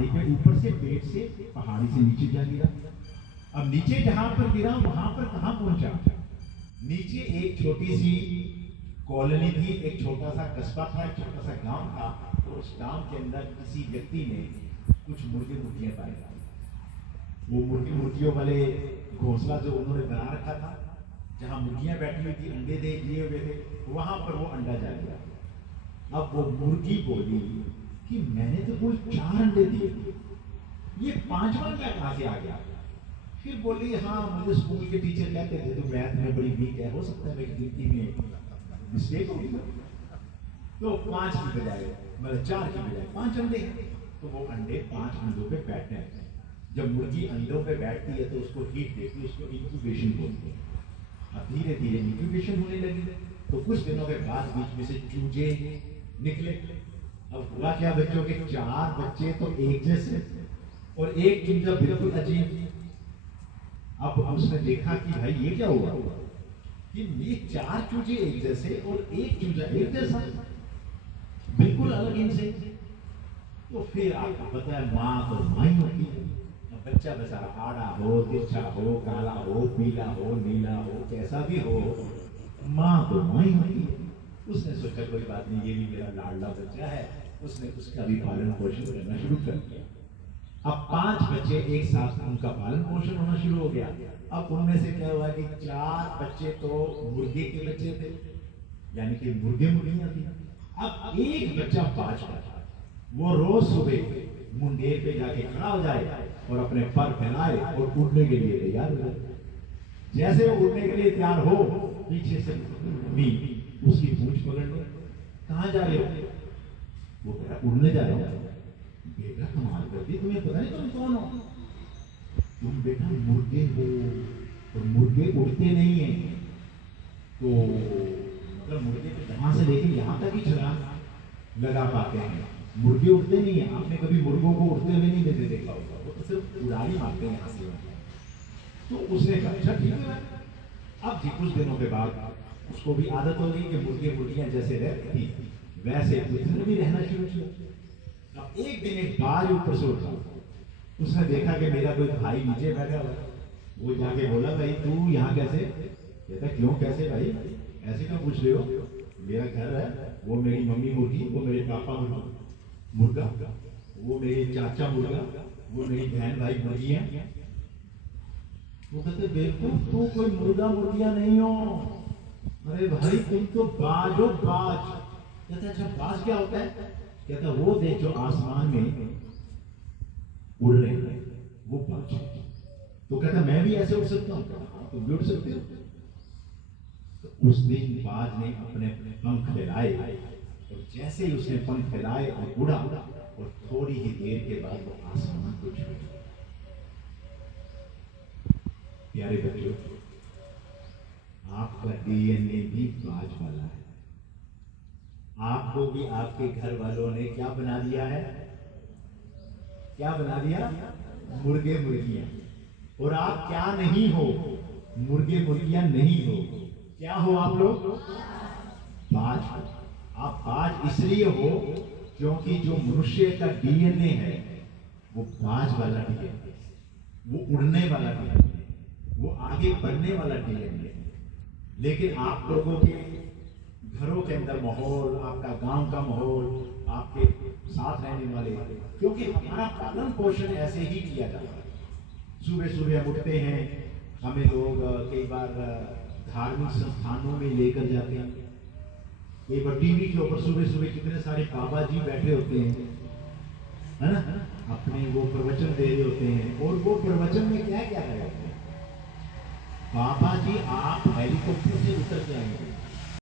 पहाड़ी पे ऊपर से पेट से पहाड़ी से नीचे जा गिरा। अब नीचे जहां पर गिरा वहां पर कहां पहुंचा? नीचे एक छोटी सी कॉलोनी थी, एक छोटा सा कस्बा था, एक छोटा सा गांव था। तो उस गांव के अंदर किसी व्यक्ति ने कुछ मुर्गे मुर्गियां पाई। वो मुर्गियों वाले घोंसला जो उन्होंने बना रखा था, जहां मुर्गियां बैठी हुई थी, अंडे दे दिए हुए थे, वहां पर वो अंडा जा गया। अब वो मुर्गी बोली कि मैंने तो कुल 4 अंडे दिए, ये 5वां क्या कहां से आ गया? फिर बोली हाँ, मुझे स्कूल के टीचर कहते थे तो मैथ में बड़ी वीक है, हो सकता है मेरी गिनती में मिस्टेक होगी। तो 5 की बजाय मतलब 4 की बजाय 5 अंडे, तो वो अंडे 5 अंडों पे बैठने हैं। जब मुर्गी अंडों पे बैठती है तो उसको हीट देती है, उसको इंक्यूबेशन बोलते हैं। अब धीरे धीरे इंक्यूबेशन होने लगी। तो कुछ दिनों के बाद बीच में से चूजे निकले। अब हुआ क्या बच्चों के, 4 बच्चे तो एक जैसे और एक चूजा बिल्कुल अजीब। अब उसने देखा कि भाई ये क्या हुआ कि ये 4 चूजे एक जैसे और एक चूजा एक जैसा, बिल्कुल अलग इनसे। तो फिर आपको पता है माँ तो माँ ही होती है। बच्चा बेचारा आड़ा हो, तिरछा हो, काला हो, पीला हो, नीला हो, कैसा भी हो, माँ तो माँ ही होती है। उसने सोचा कोई बात नहीं, ये भी मेरा लाडला बच्चा है। उसने उसका भी पालन पोषण करना शुरू कर दिया। अब 5 बच्चे एक साथ उनका पालन पोषण होना शुरू हो गया। अब उनमें से क्या हुआ कि 4 बच्चे तो मुर्गे के बच्चे थे, यानी कि मुर्गे मुर्गियां थी। अब एक बच्चा बाज का था। वो रोज सुबह मुंडेर पे जाके खड़ा हो जाए और अपने पर फैलाए और उड़ने के लिए तैयार हो जाए। जैसे वो उड़ने के लिए तैयार हो, पीछे से भी उसकी पूंछ पकड़ लो। कहाँ जा रहे हो? वो कह रहा उड़ने जा रहा हूँ। बेटा कमाल कर दी, तुम्हें पता नहीं तुम कौन हो? तुम बेटा मुर्गे हो, और मुर्गे उड़ते नहीं है। तो मतलब मुर्गे तो जहां से लेके यहाँ तक ही छलांग लगा पाते हैं, मुर्गे उड़ते नहीं है। आपने कभी मुर्गों को उड़ते हुए नहीं देखा होगा, वो तो सिर्फ उड़ानी मारते हैं यहाँ से। तो उसने कहा अच्छा ठीक है। अब जी कुछ दिनों के बाद उसको भी आदत हो गई कि मुर्गे मुर्गियां जैसे रहती थी वैसे उसने भी रहना शुरू किया। अब एक दिन एक बाज ऊपर से उठा, उसने देखा कि मेरा कोई भाई नीचे बैठा हुआ। वो जाके बोला भाई तू यहाँ कैसे? कहता क्यों कैसे भाई, ऐसे क्यों पूछ रहे हो? मेरा घर है, वो मेरी मम्मी मुर्गी, वो मेरे पापा मुर्गा, वो मेरे चाचा मुर्गा, वो मेरी बहन भाई मुर्गी है। वो कहते बिल्कुल तू कोई मुर्गा मुर्गियां नहीं हो, अरे भाई तुम तो बाज हो बाज। कहते अच्छा बाज क्या होता है? कहता वो देख जो आसमान में उड़ रहे हैं वो बाज। तो कहता मैं भी ऐसे उड़ सकता हूँ? तुम भी उड़ सकते हो। तो उस दिन बाज ने अपने पंख फैलाए और जैसे ही उसने पंख फैलाए और उड़ा, और थोड़ी ही देर के बाद वो आसमान को छू गया। प्यारे बच्चों, आपका डीएनए भी बाज वाला है। आपको भी आपके घर वालों ने क्या बना दिया है? क्या बना दिया? मुर्गे मुर्गियां। और आप क्या नहीं हो? मुर्गे मुर्गियां नहीं हो। क्या हो आप लोग? बाज हो। आप बाज इसलिए हो क्योंकि जो मनुष्य का डीएनए है वो बाज वाला डीएनए, वो उड़ने वाला डीएनए, वो आगे बढ़ने वाला डीएनए। लेकिन आप लोगों के घरों के अंदर माहौल, आपका गांव का माहौल, आपके साथ रहने वाले, क्योंकि हमारा पालन पोषण ऐसे ही किया जाता है। सुबह सुबह हम उठते हैं, हमें लोग कई बार धार्मिक संस्थानों में लेकर जाते हैं। कई बार टीवी के ऊपर सुबह सुबह कितने सारे बाबा जी बैठे होते हैं, है ना, अपने वो प्रवचन दे रहे होते हैं। और वो प्रवचन में क्या क्या रहे होते हैं? बाबा जी आप हेलीकॉप्टर से उतर जाएंगे,